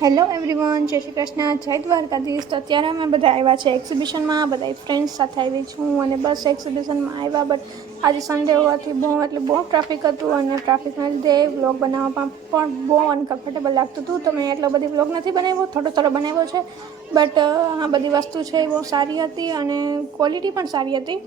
Hello everyone, જય શ્રી કૃષ્ણ, જય દ્વારકાધીશ। તો અત્યારે અમે બધા આવ્યા છે એક્ઝિબિશનમાં, બધા ફ્રેન્ડ્સ સાથે આવી છું અને બસ એક્ઝિબિશનમાં આવ્યા। બટ આજે સન્ડે હોવાથી બહુ ટ્રાફિક હતું અને ટ્રાફિકના લીધે વ્લોગ બનાવવામાં પણ બહુ અનકમ્ફર્ટેબલ લાગતું હતું। તો મેં એટલો બધી વ્લોગ નથી બનાવ્યો, થોડો બનાવ્યો છે। બટ આ બધી વસ્તુ છે એ બહુ સારી હતી અને ક્વોલિટી પણ સારી હતી।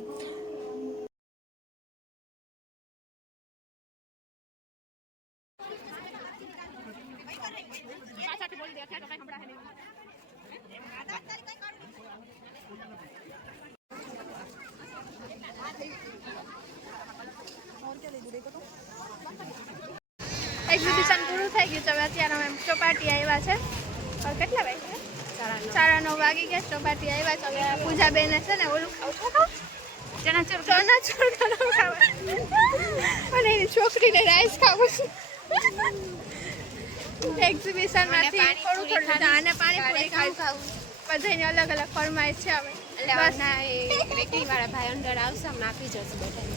એક્ઝિબિશન પૂરું થઈ ગયું છે। હવે અત્યારે અમે ચોપાટી આવ્યા છે। કેટલા વાગે? 9:30 વાગી ગયા। ચોપાટી આવ્યા છે। હવે પૂજાબેન છે ને ઓલું ખાવું ચણાચોર ખાવા અને એની છોકરીને રાઈસ ખાવું છે। એક્ઝિબિશનમાંથી થોડું આને પાણીપુરી ખાવું, બધાની અલગ અલગ ફરમાઈશ છે। હવે રેકડી વાળા ભાઈ અંદર આવશે, અમને આપી જશે બધાને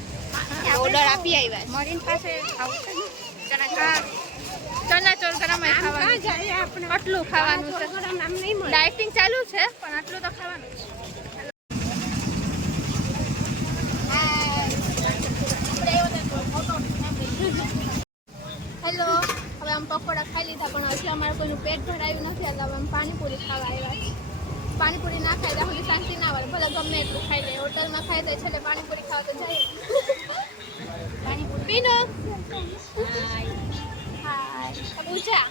ઓર્ડર આપી આવ્યા મરીન પાસે ખાવું છે ચણાચોર ગરમ ખાવાનું છે। આટલું ખાવાનું છે, ડાયટિંગ ચાલુ છે પણ આટલું તો ખાવાનું છે। હેલો, હવે આમ પકોડા ખાઈ લીધા પણ હજી અમારે કોઈનું પેટ ભરાયું નથી, એટલે હવે અમે પાણીપુરી ખાવા આવ્યા છીએ। પાણીપુરી ના ખાય ત્યાં સુધી શાંતિ ના આવે, ભલે ગમે એટલું ખાઈ લે। હોટલમાં ખાઈ દે છેલ્લે પાણીપુરી ખાવા તો જાય। પાણીપુરી પીનો હાય પૂજા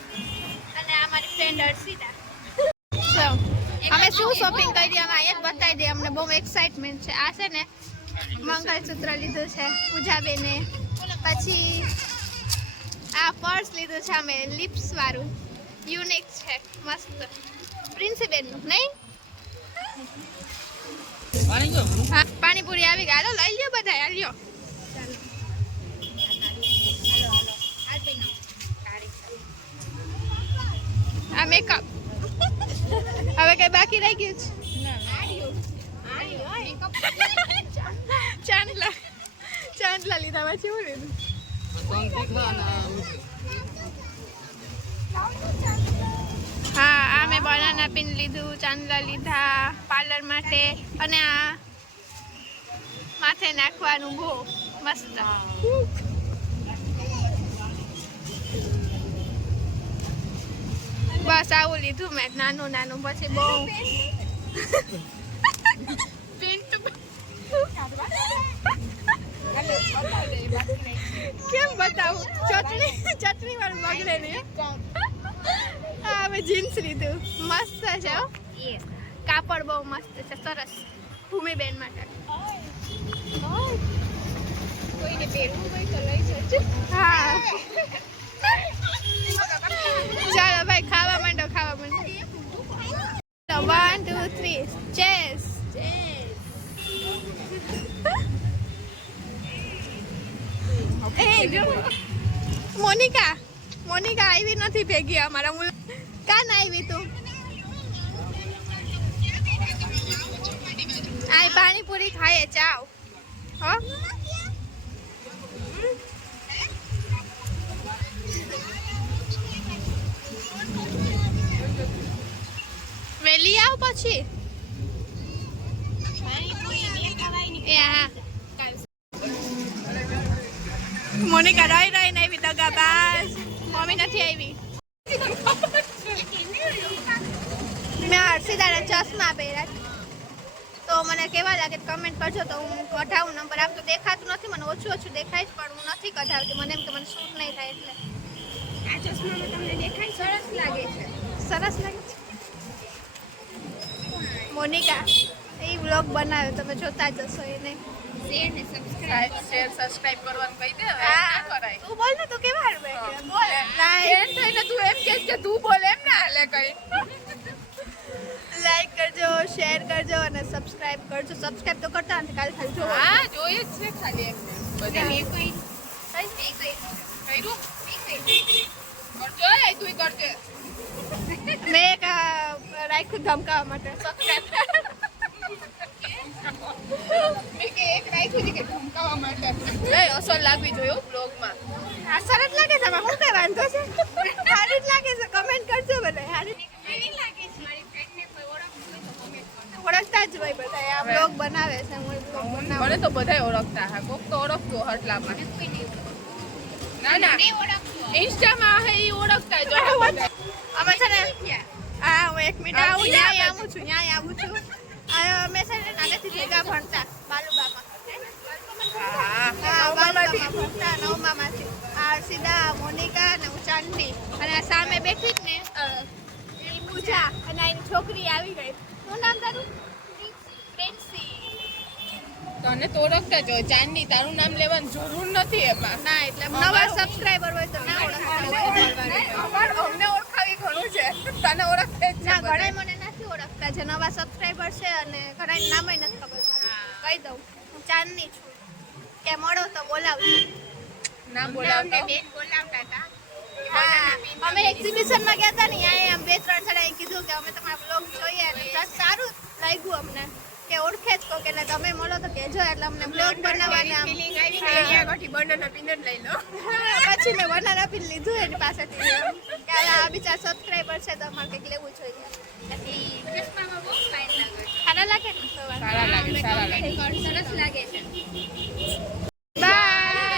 અને આ મારી ફ્રેન્ડ અર્શિતા। અમે શું શોપિંગ કરી અમે અહીંયા જ બતાવી દઈએ, અમને બહુ એક્સાઇટમેન્ટ છે। આ છે ને મંગળસૂત્ર લીધું છે પૂજાબેને, પછી આ પર્સ લીધું છે અમે લિપ્સ વાળું, યુનિક છે મસ્ત, પ્રિન્સીબેનનું નહીં? હા પાણીપુરી આવી ગયા, હાલો લઈ લ્યો બધા, હાલ્યો આ મેકઅપ હવે કઈ બાકી રહી ગયું છે? ચાંદલા લીધા પછી શું લીધું? હા આ મેં બનાના પિન લીધું, ચાંદલા લીધા પાર્લર માટે, અને આ માથે નાખવાનું બહુ મસ્ત। બસ આવું લીધું મેં, નાનું નાનું, પછી બહુ કેમ બતાવું? ચટણી વાળું બગડે ને। હા હવે જીન્સ લીધું, મસ્ત છે, કાપડ બહુ મસ્ત છે, સરસ, ભૂમિબેન માટે। કોઈને પહેરવું હોય તો લઈ જજો। હા ચાલો ભાઈ ખાવા માંડો, ખાવા માંડો। 1 2 3 ચેસ। મોનિકા આવી નથી ભેગી અમારા, કાન આવી તું? આ પાણીપુરી ખાઈએ, ચાવ હો। વેલી આવ પછી મોનિકા રહીને આવી દગાબાજ, મમ્મી નથી આવી। મેં હર્ષિદાના ચશ્મા પહેર્યા, તો મને કેવા લાગે કમેન્ટ કરજો, તો હું કઢાવું નંબર। આમ તો દેખાતું નથી, મને ઓછું દેખાય પણ હું નથી કઢાવતી, મને એમ કે મને શૂટ નહીં થાય એટલે। આ ચશ્મામાં તમને દેખાય સરસ લાગે છે, સરસ લાગે છે। મોનિકા એ વ્લોગ બનાવ્યો, તમે જોતા જશો એને। શેર સબસ્ક્રાઇબ કરવાનું કહી દે, ના કરાય। તું બોલ ને, તું કેવા હારવે બોલ, લાઈક થઈને તું એમ કે તું બોલ એમ ના હાલે કઈ। લાઈક કરજો, શેર કરજો અને સબસ્ક્રાઇબ કરજો। સબસ્ક્રાઇબ તો કરતા નથી, કાલ ખાલી જોવો। હા જોઈએ જ છે ખાલી એમ બધા મે કોઈ કર્યું કરજો, તું કરજે। મેં એક રાખ્યું ધમકાવવા માટે, સબસ્ક્રાઇબ મેં કે એક રાખ્યું છે કે ધમકાવવા માટે, અસર લાગવી જોઈએ બ્લોગમાં। અસર જ લાગે છે, હું કઈ વાંધો છે? સારું જ લાગે છે, કમેન્ટ કરજો બધા। આવે છે હું બ્લોગ બનાવું. મને તો બધાય ઓળખતા હા કોક તો ઓળખતો હટલામાં ના ના ઇન્સ્ટામાં હે ઈ ઓળખતા જો અમે છે ને હા હું 1 મિનિટ આવું ન્યાય આવું છું અમે છે ને નાનેથી ભેગા ભણતા બાલુબામાં હા બાલુબામાં ભણતા નવમામાંથી આ સીધા મોનિકા અને હું ચાંદની અને આ સામે બેઠી જ ને એ પૂજા અને એની છોકરી આવી ગઈ શું નામ તારું પ્રિન્સી તને તો ઓળખતા જો ચાંદની તારું નામ લેવાની જરૂર નથી એમાં ના એટલે નવા સબસ્ક્રાઇબર હોય તો ના ઓળખતા અમને ઓળખાવી ઘણું છે તને ઓળખતે જ ના છે ઘણા મને નથી ઓળખતા જે નવા સબસ્ક્રાઇબર છે અને ઘણા નામ નથી ખબર કહી દઉં હું ચાંદની છું કે મળો તો બોલાવજો ના બોલાવતા હા અમે એક્ઝિબિશનમાં ગયા હતા ને ત્યાં આમ 2-3 જણાએ કીધું કે અમે તમારા બ્લોગ જોઈએ અને just સારું લાગ્યું અમને કે ઓળખે જ કો કે એટલે તમે મળો તો કહેજો એટલે અમને બ્લોગ બનાવવાના પછી મેં બનાના આપી લીધું એની પાસેથી કે આ બીજા સબસ્ક્રાઇબર છે તો અમારે કંઈક લેવું જોઈએ સારા લાગે ને સારા લાગે સરસ લાગે છે બાય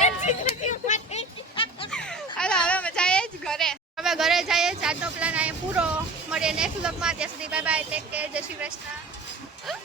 હાલો હવે અમે જઈએ જ ઘરે હવે ઘરે જઈએ આજનો પ્લાન અહીંયા પૂરો મળીએ નેક્સ્ટ વ્લોગમાં ત્યાં સુધી બાય બાય ટેક કેર જય શ્રી કૃષ્ણ